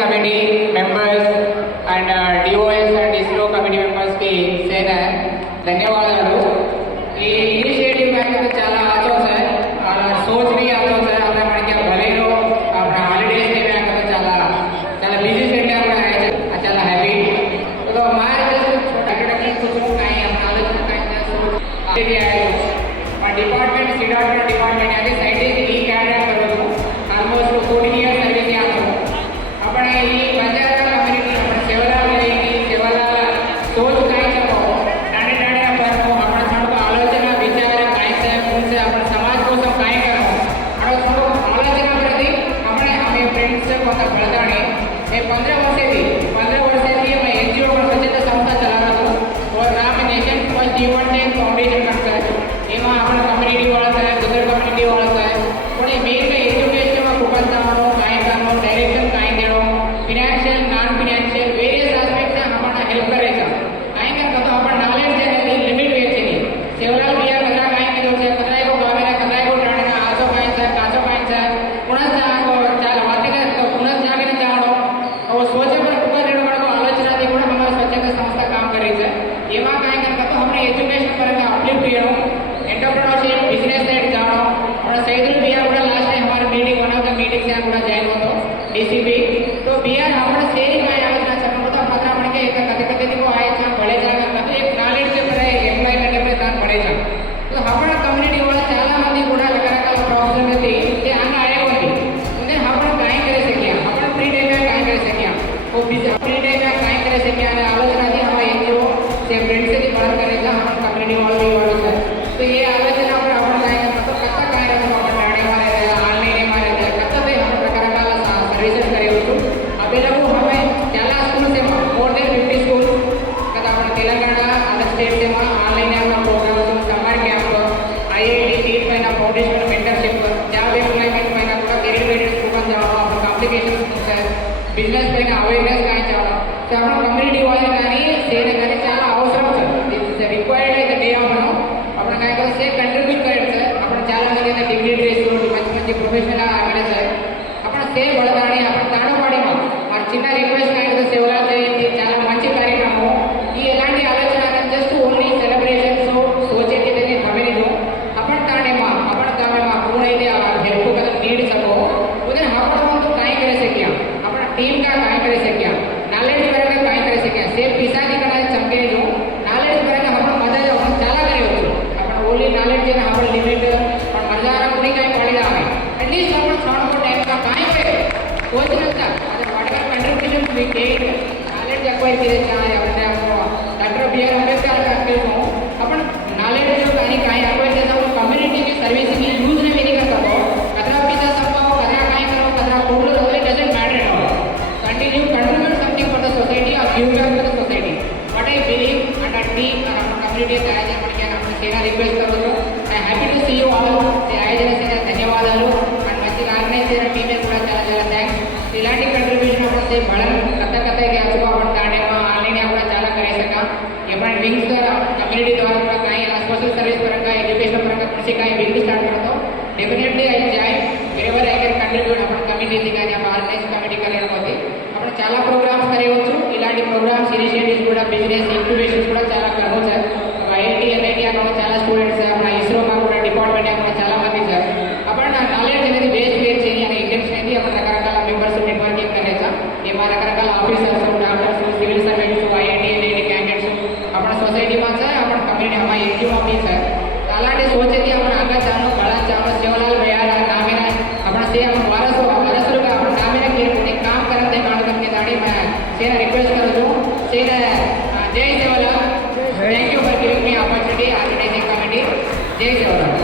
committee members and DOS and ISRO committee members की सेना धन्यवादाలు। ఈ ఇనిషియేటివ్ में చాలా ఆచోస్ है और सोच भी आचोस है આપણે మనకి ભલેનો આપણા હોલિડેઝ ને में చాలా చాలా बिजी शेड्यूल આપણે आहे છે చాలా હેવી તો મારે જસ્ટ છોટા कुछ કાઈ આપણે આલોચના કાઈ સોચ આવી આવ્યો પણ ડિપાર્ટમેન્ટ સીડાટ ડિપાર્ટમેન્ટ આજે સાયન્ટિસ્ટ ઈ કાર્ય કરું છું ઓલમોસ્ટ 14 યર સર્વિસ આપું આપણે ઈ બજાર કમ્યુનિટી આપણે સેવાલાલ લઈને સેવાલાલ સોચ કાઈ શકો નાને નાને આપણે આપણા થોડો આલોચના વિચાર કાઈ છે શું છે આપણે સમાજ కోసం કાઈ કરો આનો થોડો આલોચના કરતી આપણે અમે ફ્રેન્ડ્સ પોતા બળદાણી એ 15 વર્ષથી અમે એનજીઓ પર સચેત સંસ્થા ચલાવતો હતો और नाम नेशन फर्स्ट जीवन टेक फाउंडेशन करता है એમાં આપણે કમ્યુનિટી વાળા છે દુસર કમ્યુનિટી વાળા છે પણ એ મેઇન એજ્યુકેશન માં ફોકસ કરવાનો કાઈ કરવાનો ડાયરેક્શન કાઈ દેવાનો financial non financial various aspect છે આપણને હેલ્પ કરે છે કાઈ કે તો આપણ નોલેજ છે ને લિમિટ હોય છે ની સેવલાલ ભैया કદા કાઈ કીધું છે કદાય કો ગાવેના કદાય કો ટાણના આસો કાઈ છે કાચો કાઈ છે પુનઃ જાગો ચાલ વાતીને પુનઃ જાગીને જાણો और सोचे पर ऊपर रेड को आलोचना दी गुण हमारा स्वच्छता संस्था काम करे છે એમાં કાઈ કરતા તો हमने एजुकेशन परंगा अपलिफ्ट చేయడం एंटरप्रेन्योरशिप बिजनेस साइड जानो और सैदुल भैया ಕೂಡ लास्ट टाइम हमारे meeting one of the meeting से ಕೂಡ ಜಾಯಿನ್ होतो डीसीपी तो भैया આપણે શેરી કાઈ આલોચना છે તો પત્ર આપણે કે એક કથે કથે કો આય છે ભલે જાગા કથે એક નોલેજ છે પર એમ્પ્લોય ને આપણે દાન પડે છે તો આપણા કમ્યુનિટી વાળા చాలా మంది కూడా రకరకాల ప్రాబ్లమ్ હતી તે આના આયા હોતી અને આપણે કાઈ કરી શક્યા આપણે ફ્રી ટાઈમ માં કાઈ કરી શક્યા वो બીજા ફ્રી ટાઈમ માં કાઈ કરી શક્યા અને આલોચના થી હવા એનજીઓ से फ्रेंड्स से बात करे था हम कम्युनिटी वाले वाले से तो ये आलोचना पर आपण काय तो कथा काय रहो आपण गाडी मारे ऑनलाइन मारे कथा पे हम प्रकार का सर्विसेस करे होतो अवेलेबल हमें చాలా स्कूल से मोर देन 50 स्कूल कदा आपण तेलंगाना अदर स्टेट से ऑनलाइन आपका प्रोग्राम तो समर कैंप आईआईटी सीट पे ना फाउंडेशन मेंटरशिप जॉब एम्प्लॉयमेंट पे ना पूरा करियर गाइडेंस प्रोग्राम जाओ आपण कम्युनिकेशन है बिजनेस पे ना अवेयरनेस काय जाओ तो आपण कम्युनिटी वाले गानी सेना गानी చాలా అవసరం છે it's required at the day of નો આપણે કાઈ કહો છે કંટ્રીબ્યુટ કરે છે આપણે చాలా మంది ડિગ્રી ટ્રેસ మంచి ప్రొఫెషనల్ આગળ છે આપણે સે બળદાણી આપણે તાણો પાડીમાં માર చిన్న రిక్వెస్ట్ కాదు సేవలా చేయండి చాలా మంచి కార్యక్రమం ఈ ఎలాంటి ఆలోచన జస్ట్ ఓన్లీ సెలబ్రేషన్ సో సోచేటి તેને ખબેરીનો આપણે તાણેમાં આપણે ગામમાં પૂર્ણઈને હેલ્પ કરે નીડ શકો ઉને આપણે તો કાઈ કરી શક્યા આપણા ટીમ કા કાઈ કરી શક્યા નોલેજ પરકે કાઈ કરી શક્યા से पिसानी कना चमके जो नॉलेज परके आपण मदद आपण చాలా કર્યો છે आपण ઓલી નોલેજ છે આપણે લિમિટ પણ મજારા ઉની કાઈ પડી આવે એટલીસ્ટ आपण થોડો ટાઈમ का કાઈ पे सोच नता अरे what contribution we get knowledge acquire करे चाहे આપણે डॉक्टर बीआर अंबेडकर करते हो आपण नॉलेज जो काई एक्वायर करता वो कम्युनिटी की सर्विस की यूज ने नहीं करता तो कतरा पिता संभाव कतरा काई करो कतरा कोडलो रोले doesn't matter at all continue contribute something for the society और give back to the society but I believe and a team और अपना कम्युनिटी का आयोजन करके अपना सेना रिक्वेस्ट करो तो I happy to see you all the आयोजन से धन्यवादाలు అండ్ మంచి ఆర్గనైజ్ చేసిన టీమ్ కూడా చాలా చాలా థాంక్స్ ఇలాంటి కంట్రిబ్యూషన్ આપણે से ભળન કથા કથા કે આજુ આપણે તાણેમાં આલીને આપણે చాలా કરી શકા એ પણ વિંગ્સ કમ્યુનિટી દ્વારા પણ કાઈ સોશિયલ સર્વિસ પરના એજ્યુકેશન પરના કૃષિ કાઈ વિંગ સ્ટાર્ટ કરતો डेफिनेटली आई जाए वेरेवर आई कैन कंट्रीब्यूट अपन कम्युनिटी కానీ ఆ ఆర్గనైజ్ కమిటీ కలడం అవుతుంది આપણે చాలా ప్రోగ్రామ్స్ కరేవచ్చు ఇలాంటి ప్రోగ్రామ్స్ ఇనిషియేటివ్స్ కూడా బిజినెస్ ఇంక్యుబేషన్స్ కూడా చాలా કરવો છે ఐఐటి ఎన్ఐటి అక్కడ చాలా స్టూడెంట్స్ આપણા ઇસરો માં కూడా డిపార్ట్మెంట్ આપણે చాలా మంది છે આપણને નોલેજ అనేది બેઝ ક્રિએટ చేయని అనే ఇంటెన్షన్ అనేది આપણે రకరకాల మెంబర్స్ నెట్వర్కింగ్ કરે છે એમાં రకరకాల officers doctors civil servants IIT NIT candidates આપણા સોસાયટીમાં છે આપણા કમ્યુનિટી માં એનજીઓ બી છે అలాంటి సోచేది આપણે આગળ જાણો બળા જાણો સેવલાલ ભૈયા નામેના આપણા સે વારસોగా આપણે નામેના કે કામ કરતે માણસને દાડી मैं सेना रिक्वेस्ट करू છું सेना जय Sevalal thank you for giving me opportunity organising committee जय सेवलाल।